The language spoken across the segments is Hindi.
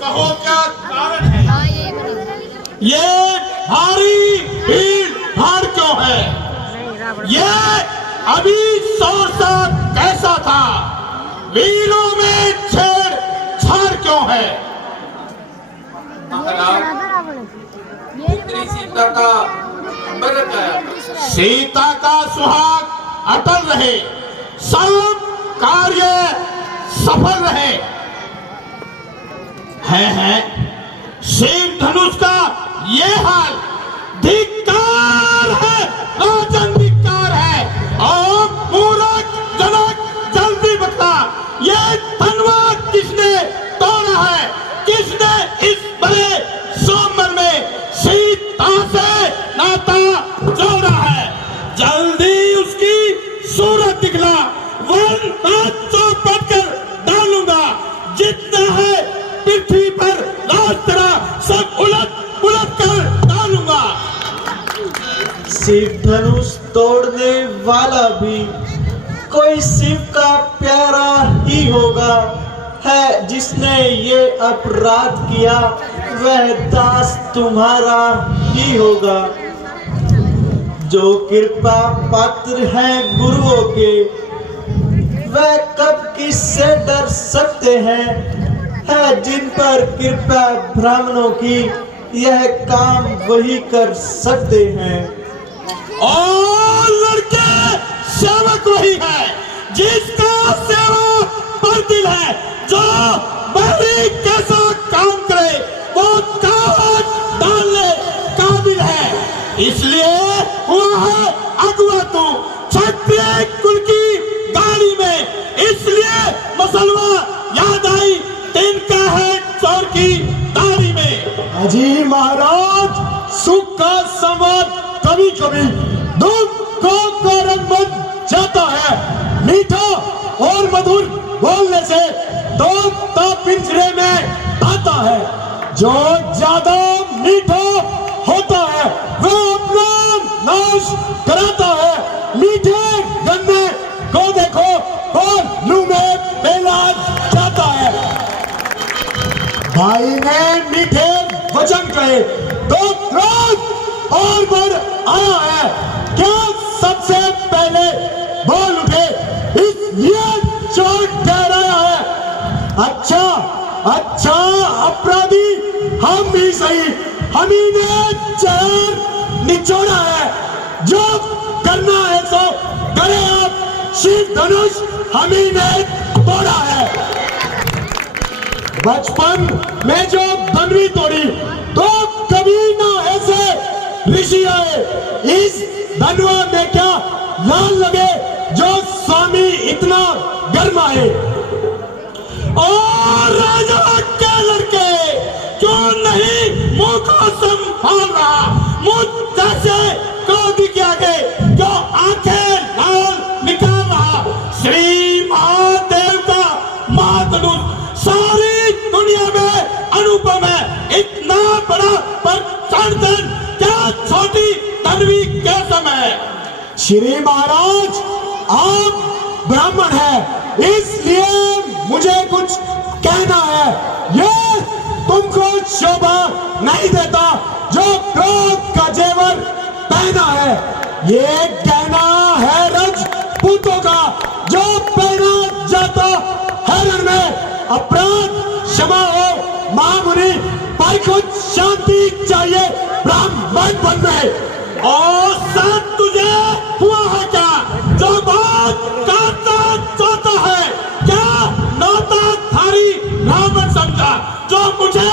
कहो क्या कारण है? ये भारी भीड़ भाड़ क्यों है? ये अभी शोरसा कैसा था? वीरों में छेड़ छाड़ क्यों है? सीता का मृत है। सीता का सुहाग अटल रहे, सब कार्य सफल रहे। है शिव धनुष का ये हाल धिक्कार है, राजन धिक्कार है। और मूरख जनक जल्दी बता, ये तनवा किसने तोड़ा है? किसने इस बड़े सोमवार में सीता से नाता जोड़ा है? जल्दी उसकी सूरत दिखला, वरना चौपट कर डालूंगा। जितना है पृथ्वी पर राज तेरा सब उलट पुलट कर डालूंगा। शिव धनुष तोड़ने वाला भी कोई शिव का प्यारा ही होगा। है जिसने ये अपराध किया, वह दास तुम्हारा ही होगा। जो कृपा पात्र हैं गुरुओं के, वह कब किससे डर सकते हैं? है जिन पर कृपा ब्राह्मणों की, यह काम वही कर सकते हैं। और लड़के सेवक वही है जिसका सेवा पर दिल है। जो बड़ी कैसा काम करे वो काज डालने काबिल है। इसलिए हुआ है अगुआ तू क्षत्रिय कुल की गाड़ी में। इसलिए मसलवा याद आई तिनका है चोर की दाढ़ी में। अजी महाराज, सुख का संवाद कभी कभी दुख को कारण बन जाता है। मीठा और मधुर बोलने से दोस्ता पिंजरे में आता है। जो ज्यादा मीठा होता है वो अपना नाश कराता है। मीठे गन्ने को देखो और मुंह में बेला जाता है। भाई ने मीठे वचन कहे तो क्रोध और बढ़ आया है। क्या सबसे पहले बोल उठे इसलिए चोट ठहराया है। अच्छा अपराधी हम भी सही, हम ही ने चैन निचोड़ा है। जो करना है सो करे आप, शिव धनुष हम ही ने तोड़ा है। बचपन में जो धनवी तोड़ी तो कभी ना ऐसे ऋषि आए। इस धनवा में क्या लाल लगे जो स्वामी इतना गरमाए। और राजा के लड़के क्यों नहीं मुंह को संभाल रहा? मुझ जैसे क्रोधी के आगे क्यों आंखें लाल निकाल रहा? श्री महादेव का महाधनुष सारी दुनिया में अनुपम है। इतना बड़ा प्रचंड क्या छोटी तन्वी के समय। श्री महाराज, आप ब्राह्मण हैं, इसलिए मुझे कुछ कहना है। ये तुमको शोभा नहीं देता जो क्रोध का जेवर पहना है। ये कहना है राजपूतों का जो पहना जाता हरण में। अपराध क्षमा हो महामुनि, पर कुछ शांति चाहिए ब्राह्मण वन में। और साथ तुझे हुआ है क्या जो बात काटना चाहता है? क्या नौता थारी ब्राह्मण समझा जो मुझे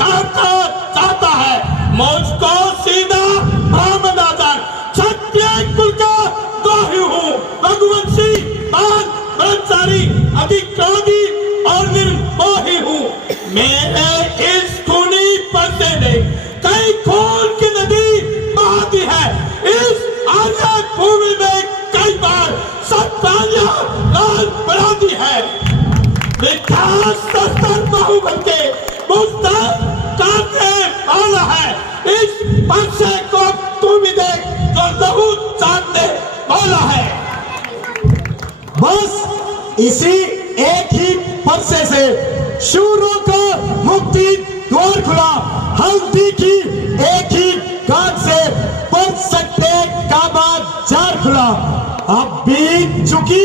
काटना चाहता है? मुझको सीधा ब्राह्मण आचार क्षत्रिय कुल का द्रोही हूँ। रघुवंशी तान ब्रह्मचारी अधिक्रोधी और निर्मोही हूँ। मेरे इस खूनी पर्दे ने कई खून की नदी बहाती है। इस आर्य भूमि में कई बार सत्तानियां लाल बढ़ाती है। विकास सस्तर बाहुबल के मुस्तक काटने वाला है। इस पर्चे को तू भी देख जो लहू चाटने वाला है। बस इसी एक ही परसे से शूरों का मुक्ति द्वार खुला, हल्दी की एक ही गांठ से पढ़ सकते का बाजार खुला। अब बीत चुकी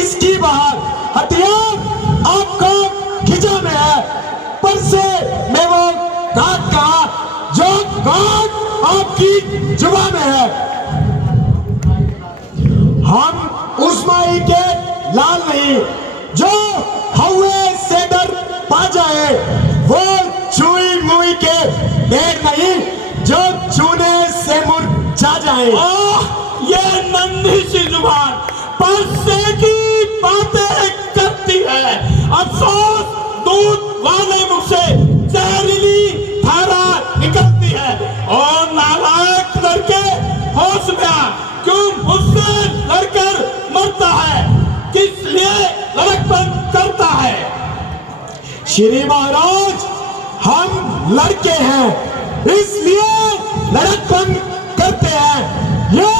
इसकी बहार, हथियार आपका खिजा में है, परसे में वो घाट कहा जो घाट आपकी जुबान में है। हम उस माई के लाल नहीं जो हवे से डर पा जाए, वो छुई मुई के ढेर नहीं जो छूने से मुरझा जाए। ये नन्ही सी जुबान परसे की बातें करती है, अफसोस दूध वाले मुख से जहरीली धारा निकलती है। और नालायक लड़के होश में आ, क्यों मुझसे लड़कर मरता है, किस लिए लड़कपन करता है। श्री महाराज हम लड़के हैं इसलिए लड़कपन करते हैं, ये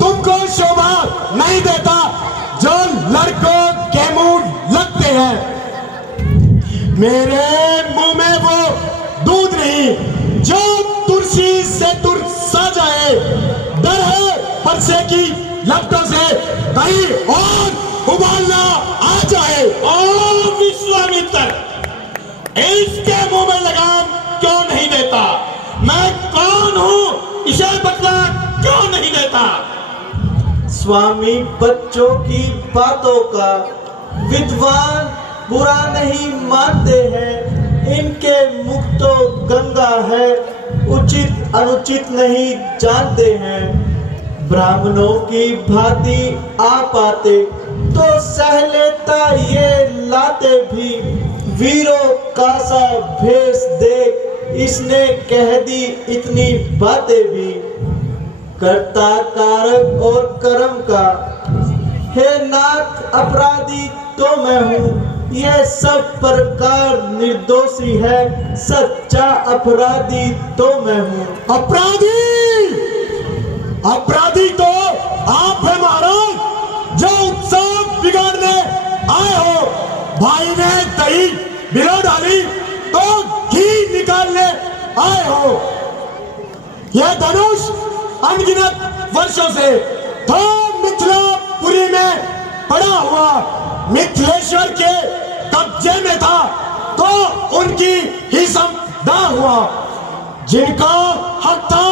तुमको शोभा नहीं देता जो लड़कों के मुंह लगते हैं। मेरे मुंह में वो दूध नहीं जो तुलसी से तुरसा जाए, डर है परसे की लपटों से कहीं और उबालना आ जाए। ओ विश्वामित्र, इसके मुंह में लगाम क्यों नहीं देता, मैं कौन हूं इसे बदला क्यों नहीं देता। स्वामी बच्चों की बातों का विद्वान बुरा नहीं मानते हैं, इनके मुख तो गंगा है, उचित अनुचित नहीं जानते हैं। ब्राह्मणों की भांति आप आते तो सह लेता ये लाते भी, वीरों का सा भेष देख इसने कह दी इतनी बातें भी। कर्ता कारक और कर्म का हे नाथ अपराधी तो मैं हूँ, यह सब प्रकार निर्दोषी है, सच्चा अपराधी तो मैं हूँ। अपराधी तो आप है महाराज जो उत्सव बिगाड़ने आए हो। भाई ने दही बिलो डाली तो घी निकालने आए हो। यह धनुष अनगिनत वर्षों से तो मिथिलापुरी में पड़ा हुआ, मिथिलेश्वर के कब्जे में था तो उनकी ही संपदा हुआ। जिनका हक था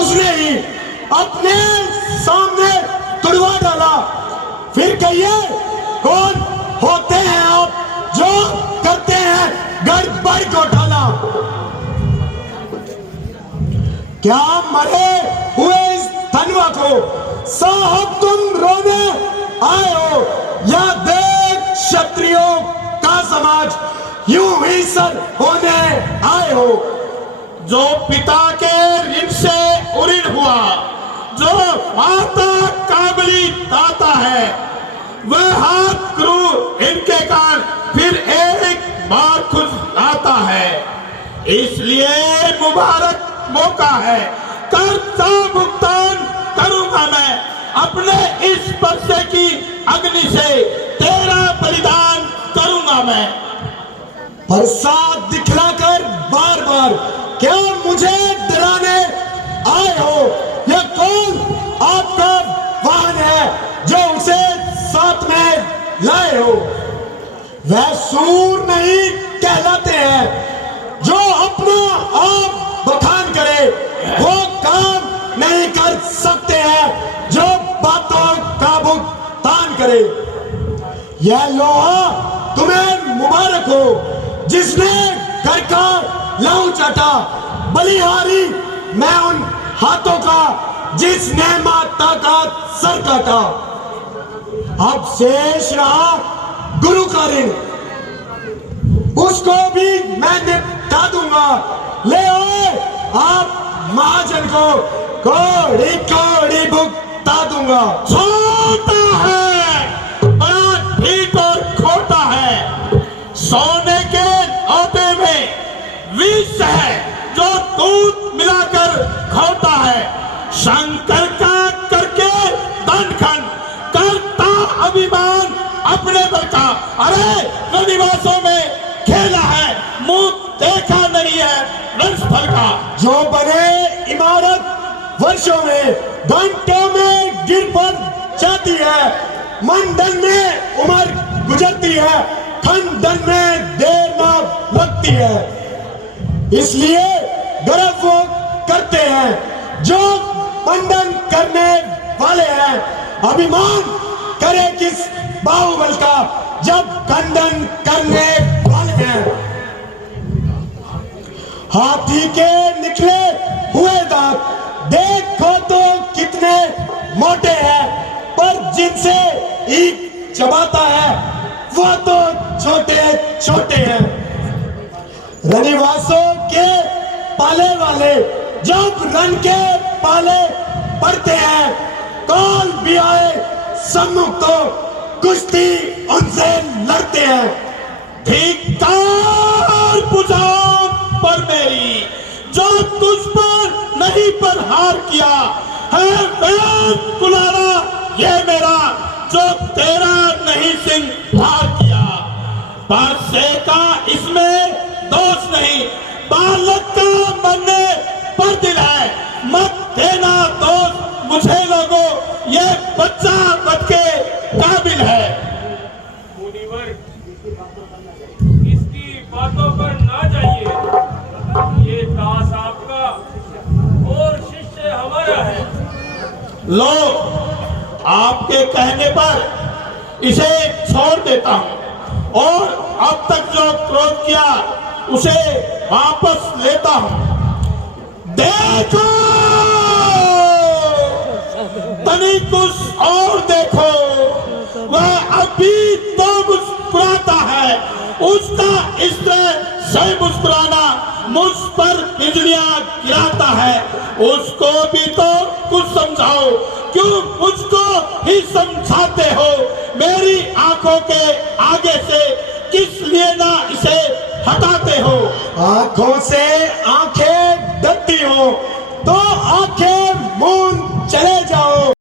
उसने ही अपने सामने तुड़वा डाला। फिर कहिए कौन होते हैं आप जो करते हैं गड़बड़ घोटाला। क्या मरे हुए इस धनवा को साहब तुम रोने आए हो, या देख क्षत्रियों का समाज यूं ही सर होने आए हो। जो पिता के ऋण से उऋण हुआ, जो माता काबली दाता है, वह हाथ क्रूर इनके कान फिर एक बार खुद आता है। इसलिए मुबारक मौका है, कर्ता भुगतान करूंगा मैं, अपने इस परसे की अग्नि से तेरा बलिदान करूंगा मैं। प्रसाद दिखलाकर बार बार क्या मुझे डराने आए हो, यह कौन आपका वाहन है जो उसे साथ में लाए हो। वह सूर नहीं कहलाते हैं जो अपना आप बखान करे, वो काम नहीं कर सकते हैं जो बातों का भुगतान करे। यह लोहा तुम्हें मुबारक हो जिसने घर का लहू चाटा, बलिहारी मैं उन हाथों का जिसने माता का सर काटा। अब शेष रहा गुरु का ऋण, उसको भी मैं निपटा दूंगा। ले आए आप महाजन को कौड़ी कौड़ी भुगता दूंगा। छोटा है बड़ा ठीक और खोटा है, सोने के लोटे में विष है जो दूध मिलाकर खोटा है। शंकर का करके दंडखंड करता अभिमान अपने बल का, अरे रनिवासों में खेला है, मुंह देखा नहीं है रणस्थल का। जो बने इमारत वर्षों में घंटों में गिर पड़ जाती है, मंडन में उम्र गुजरती है, खंडन में देर न लगती है। इसलिए गर्व वो करते हैं जो मंडन करने वाले हैं, अभिमान करे किस बाहुबल का जब खंडन करने वाले हैं। हाथी के निकले हुए दांत देखो तो कितने मोटे हैं, पर जिनसे ईख चबाता है वो तो छोटे छोटे हैं। रनिवासों के पाले वाले जब रन के पाले पड़ते हैं, कौन भी आए सम्मुख तो कुश्ती उनसे लड़ते हैं। धिक्कार बुझाओ पर मेरी, जो तुझ पर नहीं पर हार किया है वेद कुलारा ये मेरा, जो तेरा नहीं सिंह हार किया। पासे का इसमें दोष नहीं, बालक का मरने पर दिल है, मत देना दोष मुझे लोगों, ये बच्चा बच के काबिल है। मुनिवर, इसकी बातों पर ना जाइए, ये दास आपका और शिष्य हमारा है। लो, आपके कहने पर इसे छोड़ देता हूं और अब तक जो क्रोध किया उसे वापस लेता हूं। देखो तनिकुछ और देखो, वह अभी तो मुस्कुराता है, उसका इस तरह से मुस्कुराना मुझ पर बिजलियां गिराता है। उसको भी तो कुछ समझाओ, क्यों मुझको ही समझाते हो? मेरी आंखों के आगे से किस लिए ना इसे हटाते हो? आंखों से